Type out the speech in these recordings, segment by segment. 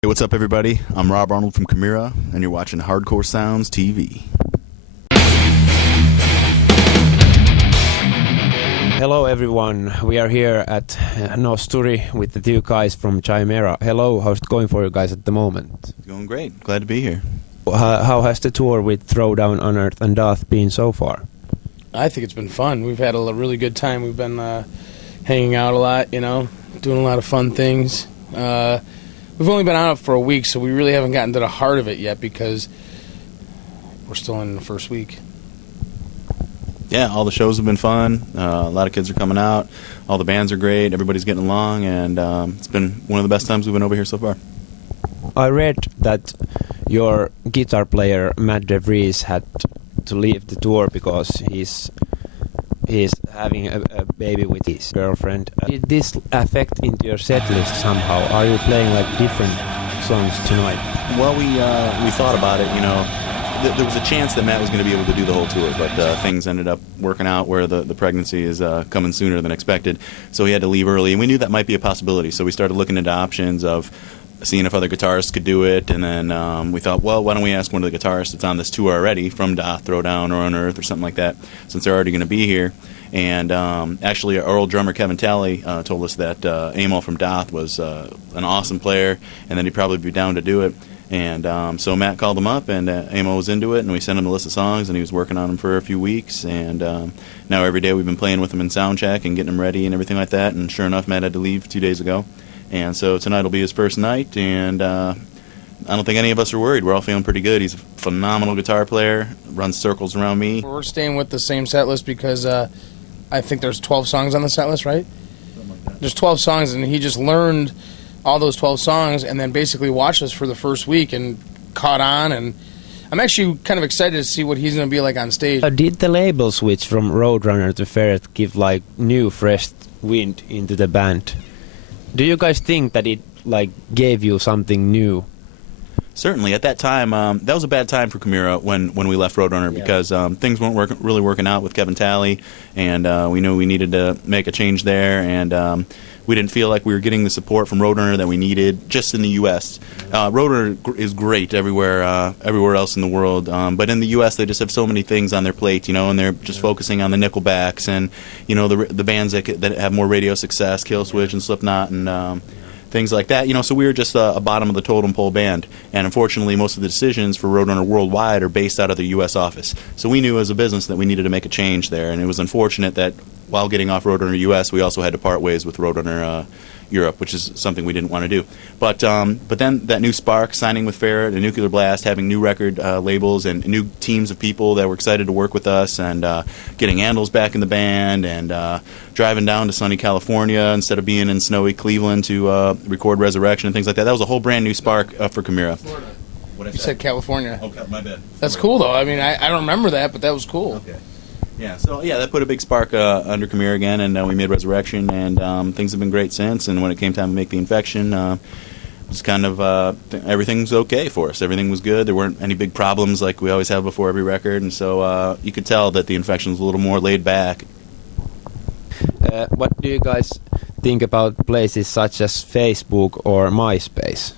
Hey, what's up, everybody? I'm Rob Arnold from Chimaira, and you're watching Hardcore Sounds TV. Hello, everyone. We are here at Nosturi with the two guys from Chimaira. Hello, how's it going for you guys at the moment? It's going great. Glad to be here. How has the tour with Throwdown, Unearth, and Death been so far? I think it's been fun. We've had a really good time. We've been hanging out a lot, doing a lot of fun things. We've only been out for a week, so we really haven't gotten to the heart of it yet because we're still in the first week. Yeah, all the shows have been fun. A lot of kids are coming out. All the bands are great. Everybody's getting along, and it's been one of the best times we've been over here so far. I read that your guitar player, Matt DeVries, had to leave the tour because he's having a baby with his girlfriend. Did this affect into your set list somehow? Are you playing like different songs tonight? Well, we thought about it. There was a chance that Matt was going to be able to do the whole tour, but things ended up working out where the pregnancy is coming sooner than expected, so he had to leave early, and we knew that might be a possibility, so we started looking into options of seeing if other guitarists could do it, and then we thought, well, why don't we ask one of the guitarists that's on this tour already, from Death, Throwdown, or Unearth, or something like that, since they're already going to be here. And actually, our old drummer, Kevin Talley, told us that Emil from Death was an awesome player, and that he'd probably be down to do it. And so Matt called him up, and Emil was into it, and we sent him a list of songs, and he was working on them for a few weeks. And now every day we've been playing with him in soundcheck and getting him ready and everything like that. And sure enough, Matt had to leave 2 days ago. And so tonight will be his first night, and I don't think any of us are worried. We're all feeling pretty good. He's a phenomenal guitar player, runs circles around me. We're staying with the same set list because I think there's 12 songs on the set list, right? Something like that. There's 12 songs, and he just learned all those 12 songs and then basically watched us for the first week and caught on. And I'm actually kind of excited to see what he's going to be like on stage. Did the label switch from Roadrunner to Ferret give like new, fresh wind into the band? Do you guys think that it like gave you something new? Certainly. At that time, that was a bad time for Chimaira when we left Roadrunner, because things weren't really working out with Kevin Talley, and we knew we needed to make a change there, and we didn't feel like we were getting the support from Roadrunner that we needed just in the U.S. Roadrunner is great everywhere else in the world, but in the U.S. they just have so many things on their plate, and they're just focusing on the Nickelbacks and the bands that have more radio success, Killswitch and Slipknot and things like that, so we were just a bottom of the totem pole band, and unfortunately most of the decisions for Roadrunner worldwide are based out of the U.S. office. So we knew as a business that we needed to make a change there, and it was unfortunate that while getting off Roadrunner U.S., we also had to part ways with Roadrunner Europe, which is something we didn't want to do. But then that new spark, signing with Ferret and Nuclear Blast, having new record labels and new teams of people that were excited to work with us, and getting Andals back in the band, and driving down to sunny California instead of being in snowy Cleveland to record Resurrection and things like that. That was a whole brand new spark for Chimaira. Florida. You said California. Okay, my bad. That's cool, though. I mean, I don't remember that, but that was cool. Okay. Yeah, so that put a big spark under Chimaira again, and we made Resurrection, and things have been great since. And when it came time to make the Infection, it was kind of everything's okay for us. Everything was good. There weren't any big problems like we always have before every record, and so you could tell that the Infection was a little more laid back. What do you guys think about places such as Facebook or MySpace?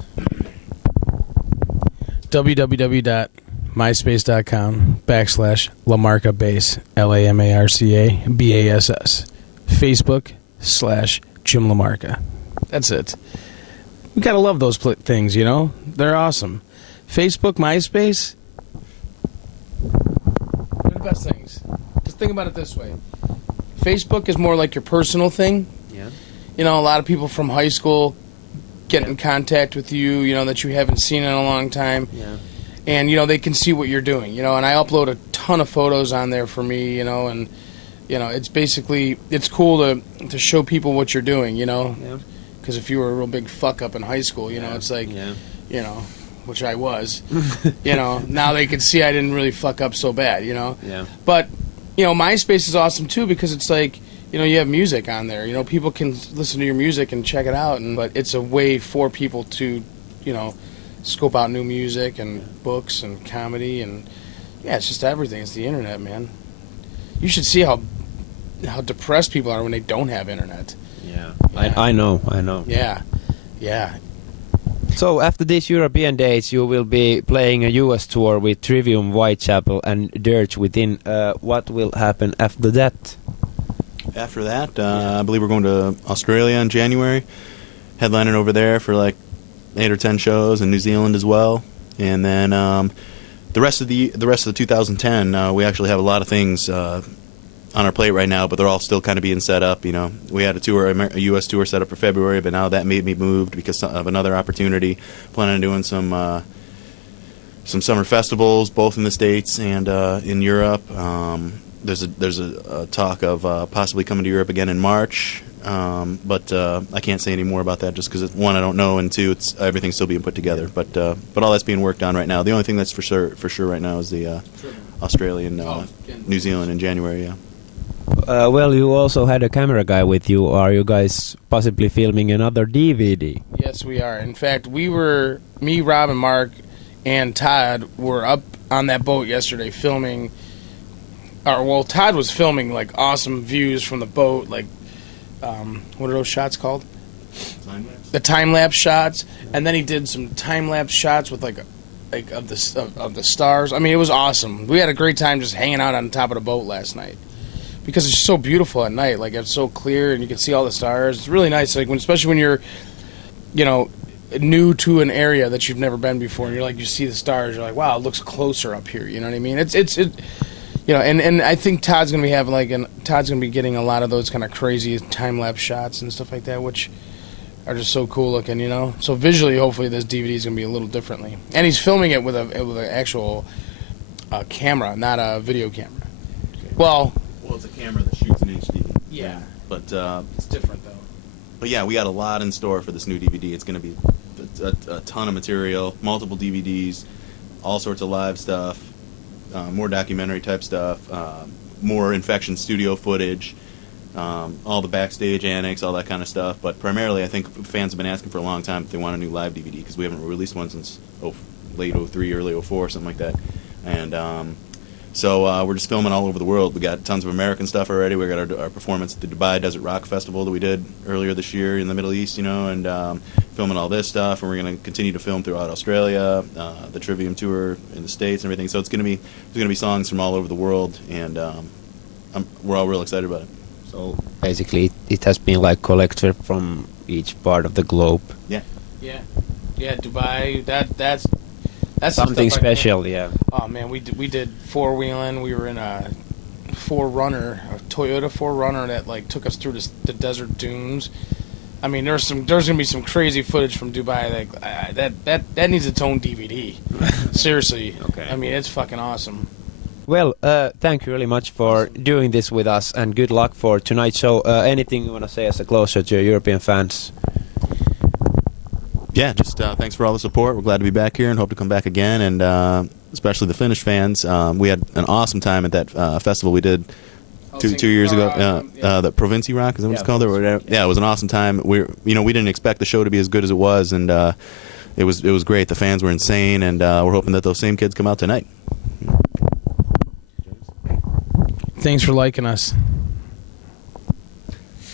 www.myspace.com/LaMarca Bass, LaMarca Facebook/Jim LaMarca. That's it. We gotta love those things, They're awesome. Facebook, MySpace, they're the best things. Just think about it this way. Facebook is more like your personal thing. Yeah. A lot of people from high school get in contact with you, that you haven't seen in a long time. Yeah. And, they can see what you're doing, and I upload a ton of photos on there for me, and, it's basically, it's cool to show people what you're doing, because if you were a real big fuck up in high school, it's like, which I was, now they can see I didn't really fuck up so bad, Yeah. But, MySpace is awesome too, because it's like, you have music on there, people can listen to your music and check it out, but it's a way for people to, scope out new music and books and comedy, and it's just everything. It's the internet, man. You should see how depressed people are when they don't have internet. Yeah. I know. Yeah. So after these European dates, you will be playing a US tour with Trivium, Whitechapel, and Dirge Within. What will happen after that? After that, I believe we're going to Australia in January, headlining over there for like 8 or 10 shows, in New Zealand as well. And then the rest of the 2010, we actually have a lot of things on our plate right now, but they're all still kind of being set up. You know, we had a U.S. tour set up for February, but now that made me moved because of another opportunity. Planning on doing some summer festivals, both in the States and in Europe. There's a talk of possibly coming to Europe again in March, but I can't say any more about that just because one, I don't know, and two, everything's still being put together. But all that's being worked on right now. The only thing that's for sure right now is the Australia and New Zealand in January. Yeah. Well, you also had a camera guy with you. Are you guys possibly filming another DVD? Yes, we are. In fact, me, Rob, and Mark, and Todd were up on that boat yesterday filming. Todd was filming like awesome views from the boat, like what are those shots called? The time-lapse shots, and then he did some time-lapse shots with like of the stars. I mean, it was awesome. We had a great time just hanging out on top of the boat last night because it's so beautiful at night. Like, it's so clear and you can see all the stars. It's really nice. Like especially when you're, new to an area that you've never been before, and you see the stars. You're like, wow, it looks closer up here. You know what I mean? And I think Todd's gonna be getting a lot of those kind of crazy time-lapse shots and stuff like that, which are just so cool looking, So visually, hopefully, this DVD is gonna be a little differently. And he's filming it with an actual camera, not a video camera. Okay. Well, it's a camera that shoots in HD. Yeah, but it's different though. But yeah, we got a lot in store for this new DVD. It's gonna be a ton of material, multiple DVDs, all sorts of live stuff. More documentary type stuff, more Infection studio footage, all the backstage annex, all that kind of stuff. But primarily, I think fans have been asking for a long time if they want a new live DVD because we haven't released one since late 03, early 04, something like that. And so we're just filming all over the world. We got tons of American stuff already. We got our performance at the Dubai Desert Rock Festival that we did earlier this year in the Middle East, and filming all this stuff. And we're going to continue to film throughout Australia, the Trivium tour in the States, and everything. So there's going to be songs from all over the world, and we're all real excited about it. So basically, it has been like collected from each part of the globe. Yeah. Dubai. That's something special. Yeah. Oh man, we did four-wheeling. We were in a 4Runner, a Toyota 4Runner that took us through the desert dunes. I mean, there's gonna be some crazy footage from Dubai that needs its own DVD. Seriously. Okay. I mean, it's fucking awesome. Well, thank you really much for doing this with us, and good luck for tonight's show. Anything you want to say as a closer to your European fans? Yeah, just thanks for all the support. We're glad to be back here and hope to come back again, and especially the Finnish fans. We had an awesome time at that festival we did two years ago. The Provinci Rock, is that what it's called? Yeah, it was an awesome time. We didn't expect the show to be as good as it was, and it was great. The fans were insane, and we're hoping that those same kids come out tonight. Thanks for liking us.